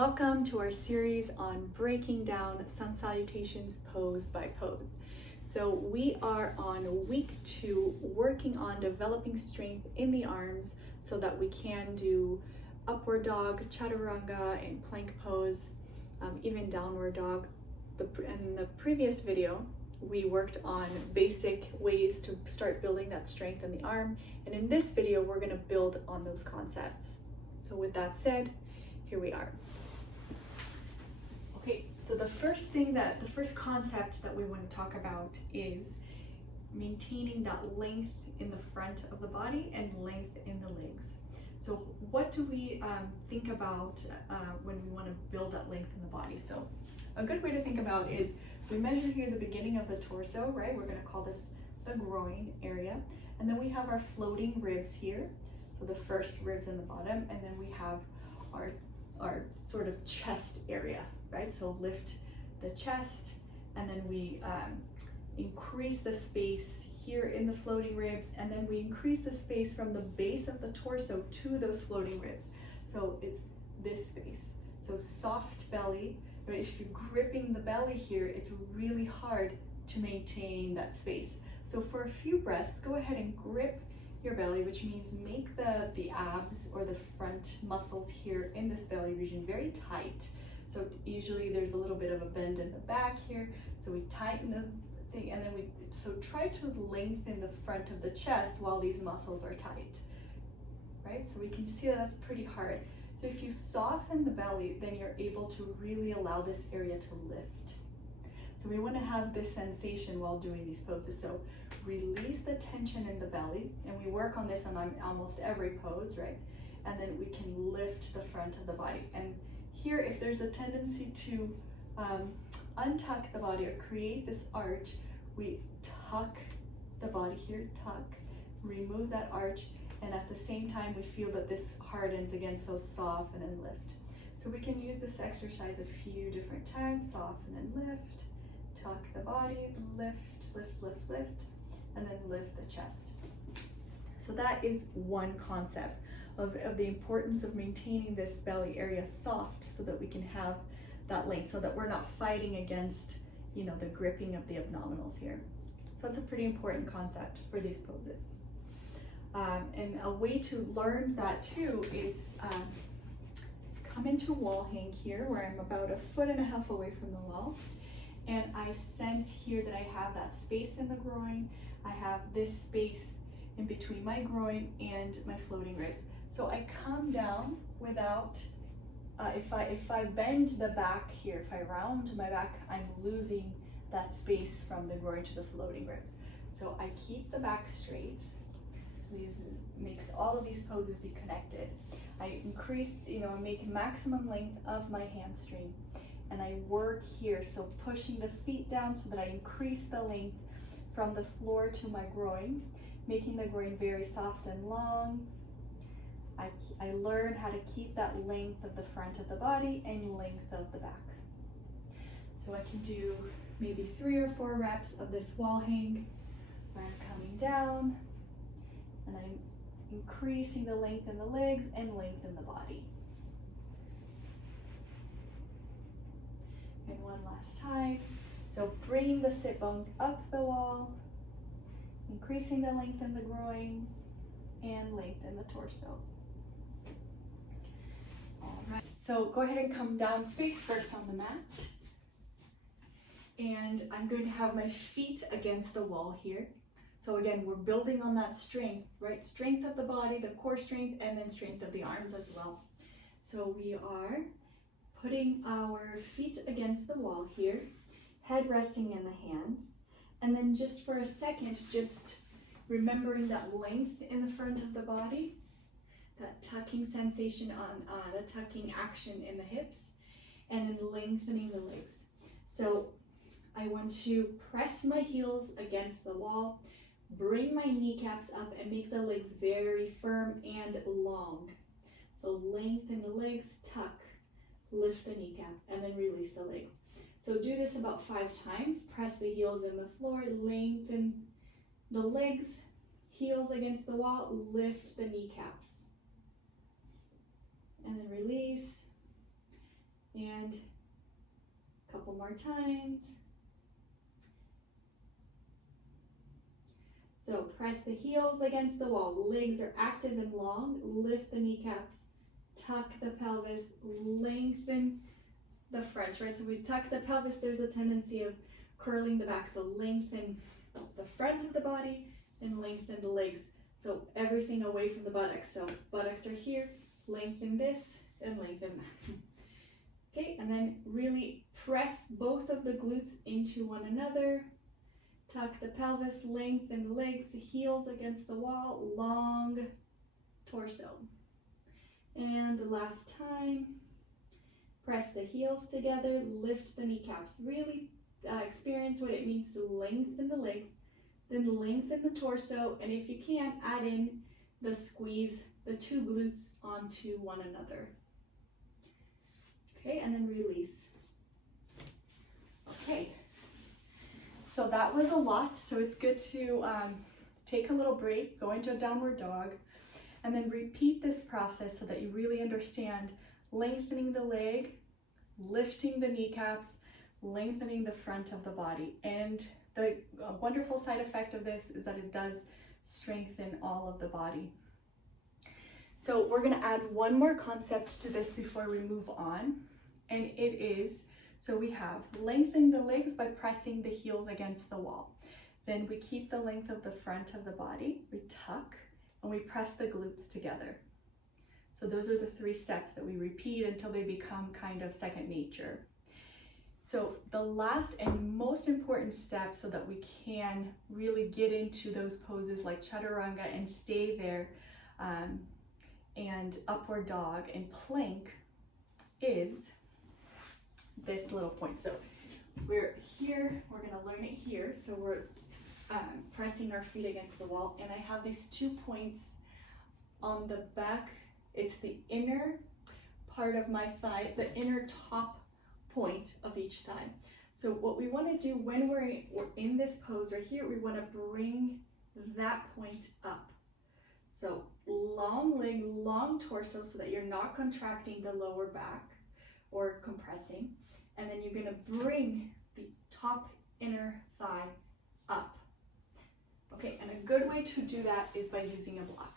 Welcome to our series on breaking down sun salutations pose by pose. So we are on week 2, working on developing strength in the arms so that we can do upward dog, chaturanga, and plank pose, even downward dog. In the previous video, we worked on basic ways to start building that strength in the arm. And in this video, we're going to build on those concepts. So with that said, here we are. Okay, so the first concept that we want to talk about is maintaining that length in the front of the body and length in the legs. So what do we think about when we want to build that length in the body? So a good way to think about is we measure here the beginning of the torso, right? We're going to call this the groin area. And then we have our floating ribs here. So the first ribs in the bottom, and then we have our sort of chest area, right? So lift the chest, and then we increase the space here in the floating ribs, and then we increase the space from the base of the torso to those floating ribs. So it's this space. So soft belly, right? If you're gripping the belly here, it's really hard to maintain that space. So for a few breaths, go ahead and grip your belly, which means make the abs or the front muscles here in this belly region very tight. So usually there's a little bit of a bend in the back here. So we tighten those things, and then so try to lengthen the front of the chest while these muscles are tight, right? So we can see that's pretty hard. So if you soften the belly, then you're able to really allow this area to lift. So we want to have this sensation while doing these poses. So release the tension in the belly, and we work on this on almost every pose, right? And then we can lift the front of the body. And here, if there's a tendency to untuck the body or create this arch, we tuck the body here, tuck, remove that arch, and at the same time we feel that this hardens again, so soften and lift. So we can use this exercise a few different times. Soften and lift, tuck the body, lift, lift, lift, lift, and then lift the chest. So that is one concept of the importance of maintaining this belly area soft so that we can have that length, so that we're not fighting against, the gripping of the abdominals here. So that's a pretty important concept for these poses. And a way to learn that too is come into wall hang here, where I'm about 1.5 feet away from the wall. And I sense here that I have that space in the groin. I have this space in between my groin and my floating ribs. So I come down without, if I bend the back here, if I round my back, I'm losing that space from the groin to the floating ribs. So I keep the back straight. This makes all of these poses be connected. I increase, make maximum length of my hamstring. And I work here, so pushing the feet down so that I increase the length from the floor to my groin, making the groin very soft and long. I learn how to keep that length of the front of the body and length of the back. So I can do maybe 3 or 4 reps of this wall hang, where I'm coming down and I'm increasing the length in the legs and length in the body. And one last time. So bringing the sit bones up the wall, increasing the length in the groins and length in the torso. All right, so go ahead and come down face first on the mat. And I'm going to have my feet against the wall here. So again, we're building on that strength, right? Strength of the body, the core strength, and then strength of the arms as well. So we are putting our feet against the wall here, head resting in the hands, and then just for a second, just remembering that length in the front of the body, that tucking sensation on the tucking action in the hips, and then lengthening the legs. So I want to press my heels against the wall, bring my kneecaps up, and make the legs very firm and long. So lengthen the legs, tuck, lift the kneecap, and then release the legs. So do this about 5 times. Press the heels in the floor, lengthen the legs, heels against the wall, lift the kneecaps. And then release, And a couple more times. So press the heels against the wall. Legs are active and long. Lift the kneecaps. Tuck the pelvis. Lengthen the front, right? So we tuck the pelvis, there's a tendency of curling the back. So lengthen the front of the body and lengthen the legs. So everything away from the buttocks. So buttocks are here. Lengthen this and lengthen that. Okay, and then really press both of the glutes into one another. Tuck the pelvis, lengthen the legs, heels against the wall, long torso. And last time, press the heels together, lift the kneecaps. Really experience what it means to lengthen the legs, then lengthen the torso, and if you can, add in the squeeze, the two glutes onto one another. Okay, and then release. Okay. So that was a lot, so it's good to take a little break, go into a downward dog, and then repeat this process so that you really understand lengthening the leg, lifting the kneecaps, lengthening the front of the body. And the wonderful side effect of this is that it does strengthen all of the body. So we're going to add one more concept to this before we move on, and it is, so we have lengthen the legs by pressing the heels against the wall. Then we keep the length of the front of the body, we tuck, and we press the glutes together. So those are the 3 steps that we repeat until they become kind of second nature. So the last and most important step so that we can really get into those poses like chaturanga and stay there and upward dog and plank is this little point. So we're here, we're going to learn it here. So we're pressing our feet against the wall, and I have these 2 points on the back. It's the inner part of my thigh, the inner top point of each thigh. So what we want to do when we're in this pose right here, we want to bring that point up. So long leg, long torso, so that you're not contracting the lower back or compressing. And then you're going to bring the top inner thigh up. Okay, and a good way to do that is by using a block.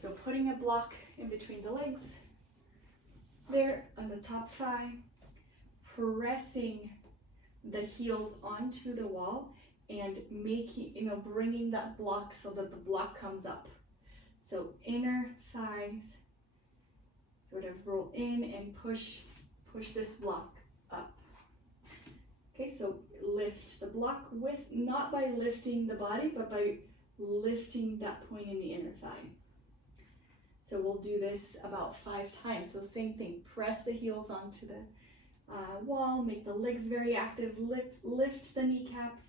So putting a block in between the legs, there on the top thigh, pressing the heels onto the wall and making, bringing that block so that the block comes up. So inner thighs sort of roll in and push this block up. Okay, so lift the block with, not by lifting the body, but by lifting that point in the inner thigh. So we'll do this about 5 times. So same thing, press the heels onto the wall, make the legs very active, lift the kneecaps,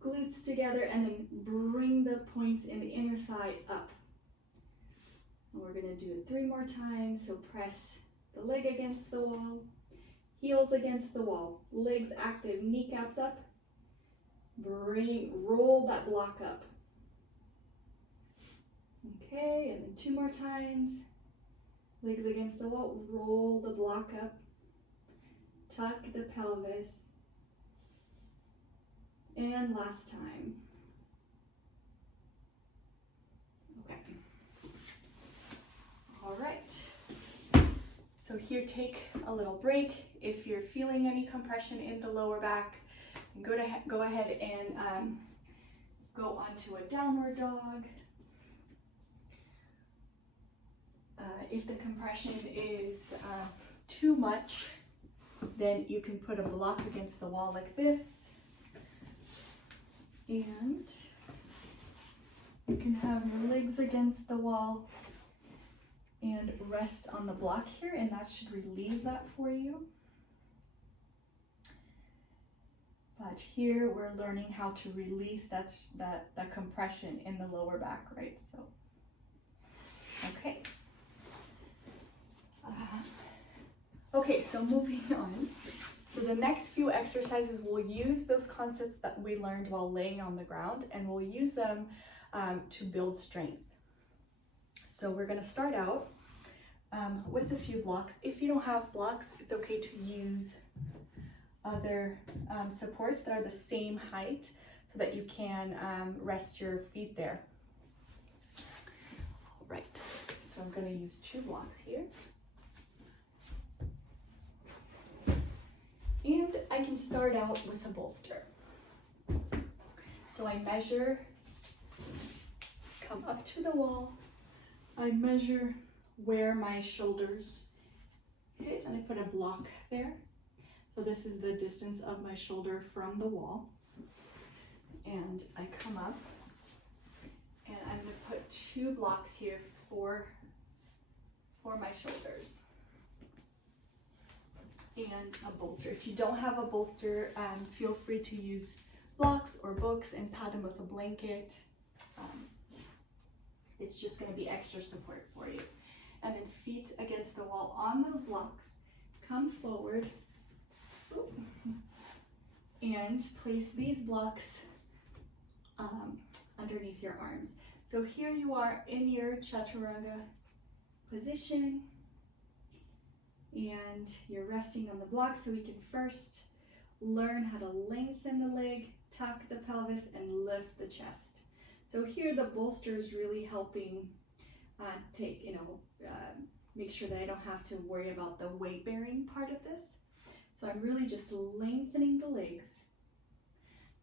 glutes together, and then bring the points in the inner thigh up. And we're going to do it 3 more times. So press the leg against the wall, heels against the wall, legs active, kneecaps up, roll that block up. Okay, and then 2 more times, legs against the wall, roll the block up, tuck the pelvis, and last time. Okay, all right. So here, take a little break. If you're feeling any compression in the lower back, go ahead and go onto a downward dog. If the compression is too much, then you can put a block against the wall like this, and you can have your legs against the wall and rest on the block here, and that should relieve that for you. But here we're learning how to release that compression in the lower back, right? So, okay. Okay, so moving on. So the next few exercises, we'll use those concepts that we learned while laying on the ground, and we'll use them to build strength. So we're going to start out with a few blocks. If you don't have blocks, it's okay to use other supports that are the same height so that you can rest your feet there. All right, so I'm going to use 2 blocks here. And I can start out with a bolster. So I measure, come up to the wall, I measure where my shoulders hit, and I put a block there. So this is the distance of my shoulder from the wall. And I come up, and I'm going to put 2 blocks here for my shoulders. And a bolster. If you don't have a bolster, feel free to use blocks or books and pad them with a blanket. It's just going to be extra support for you. And then feet against the wall on those blocks. Come forward. And place these blocks underneath your arms. So here you are in your chaturanga position. And you're resting on the blocks, so we can first learn how to lengthen the leg, tuck the pelvis, and lift the chest. So here the bolster is really helping make sure that I don't have to worry about the weight bearing part of this. So I'm really just lengthening the legs,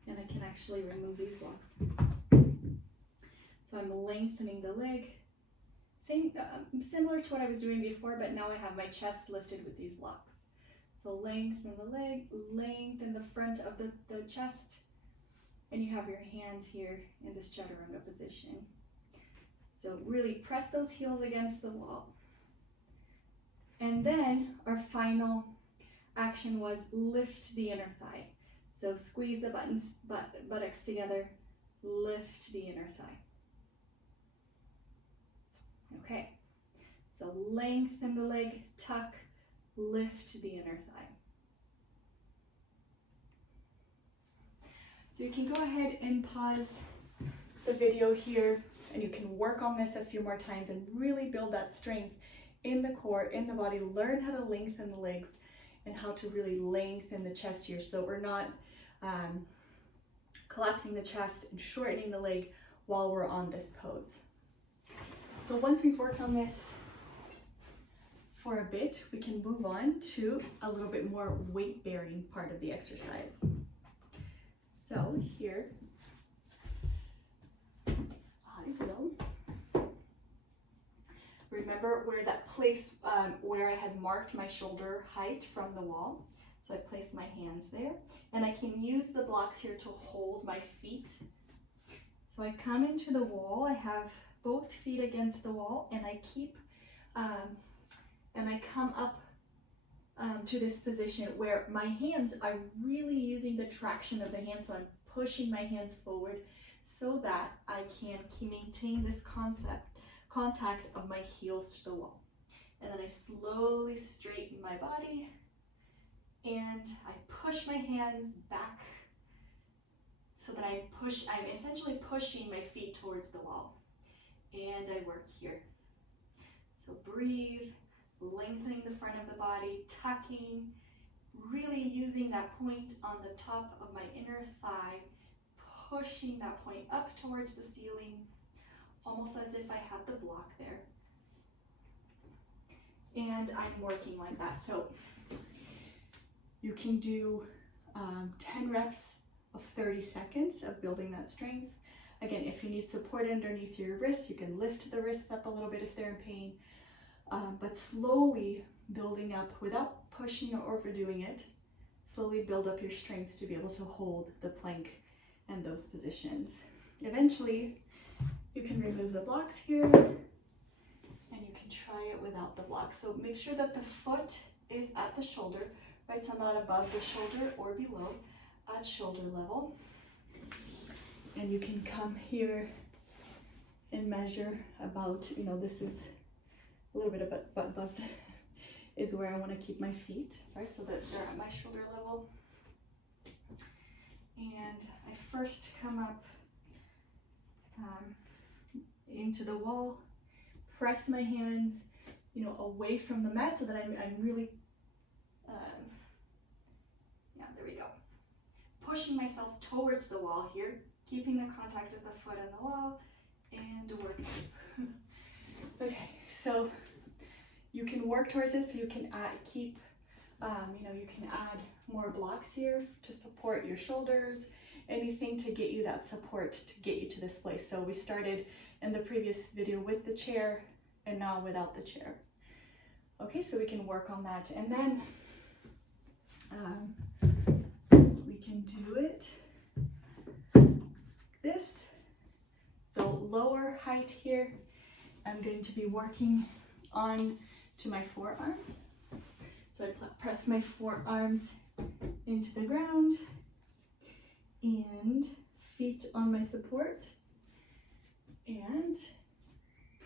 and I can actually remove these blocks. So I'm lengthening the leg. Similar to what I was doing before, but now I have my chest lifted with these blocks. So lengthen the leg, lengthen the front of the chest, and you have your hands here in this chaturanga position. So really press those heels against the wall. And then our final action was lift the inner thigh. So squeeze the buttocks together, lift the inner thigh. Okay, so lengthen the leg, tuck, lift the inner thigh. So you can go ahead and pause the video here, and you can work on this a few more times and really build that strength in the core, in the body. Learn how to lengthen the legs and how to really lengthen the chest here so we're not collapsing the chest and shortening the leg while we're on this pose. So once we've worked on this for a bit, we can move on to a little bit more weight-bearing part of the exercise. So here, I will remember where that place where I had marked my shoulder height from the wall. So I place my hands there, and I can use the blocks here to hold my feet. So I come into the wall, I have both feet against the wall, and I keep, and I come up to this position where my hands are really using the traction of the hands. So I'm pushing my hands forward so that I can maintain this contact of my heels to the wall. And then I slowly straighten my body, and I push my hands back so that I'm essentially pushing my feet towards the wall. And I work here. So breathe, lengthening the front of the body, tucking, really using that point on the top of my inner thigh, pushing that point up towards the ceiling, almost as if I had the block there. And I'm working like that. So you can do 10 reps of 30 seconds of building that strength. Again, if you need support underneath your wrists, you can lift the wrists up a little bit if they're in pain, but slowly building up without pushing or overdoing it. Slowly build up your strength to be able to hold the plank and those positions. Eventually, you can remove the blocks here, and you can try it without the blocks. So make sure that the foot is at the shoulder, right? So not above the shoulder or below, at shoulder level. And you can come here and measure about, this is a little bit above is where I want to keep my feet, right? So that they're at my shoulder level. And I first come up into the wall, press my hands you know, away from the mat so that I'm really, yeah, there we go. Pushing myself towards the wall here, keeping the contact of the foot on the wall, and working. Okay, so you can work towards this, so you can keep, you know, you can add more blocks here to support your shoulders, anything to get you that support to get you to this place. So we started in the previous video with the chair and now without the chair. Okay, so we can work on that, and then we can do it this. So lower height here, I'm going to be working on to my forearms. So I press my forearms into the ground and feet on my support and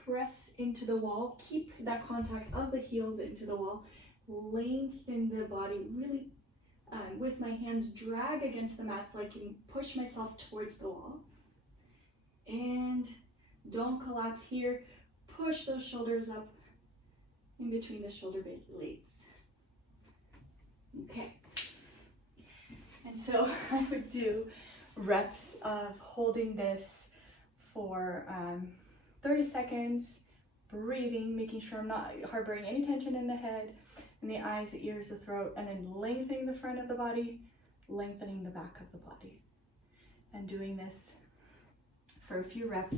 press into the wall. Keep that contact of the heels into the wall. Lengthen the body really with my hands, drag against the mat so I can push myself towards the wall. And don't collapse here. Push those shoulders up in between the shoulder blades. Okay. And so I would do reps of holding this for 30 seconds, breathing, making sure I'm not harboring any tension in the head, in the eyes, the ears, the throat, and then lengthening the front of the body, lengthening the back of the body. And doing this for a few reps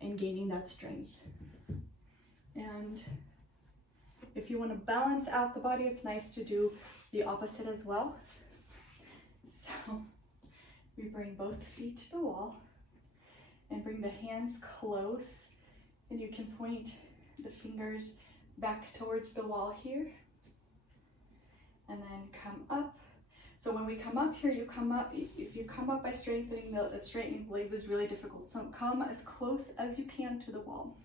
and gaining that strength. And if you want to balance out the body, it's nice to do the opposite as well. So we bring both feet to the wall and bring the hands close, and you can point the fingers back towards the wall here, and then come up. So when we come up here, you come up, if you come up by straightening the legs is really difficult. So come as close as you can to the wall.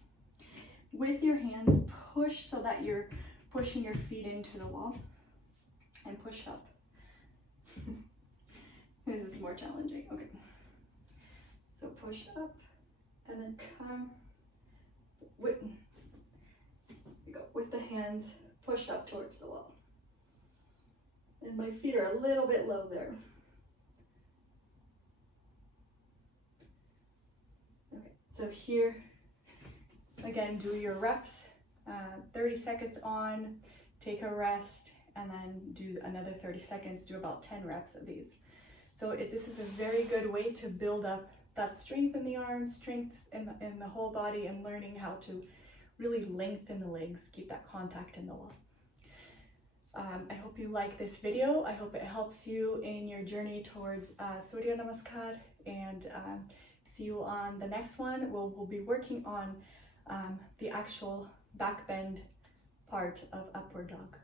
With your hands, push so that you're pushing your feet into the wall, and push up. This is more challenging, okay. So push up, and then come with the hands pushed up towards the wall. And my feet are a little bit low there. Okay, so here, again, do your reps, 30 seconds on, take a rest, and then do another 30 seconds, do about 10 reps of these. So this is a very good way to build up that strength in the arms, strength in the whole body, and learning how to really lengthen the legs, keep that contact in the wall. I hope you like this video. I hope it helps you in your journey towards Surya Namaskar, and see you on the next one. We'll be working on the actual back bend part of upward dog.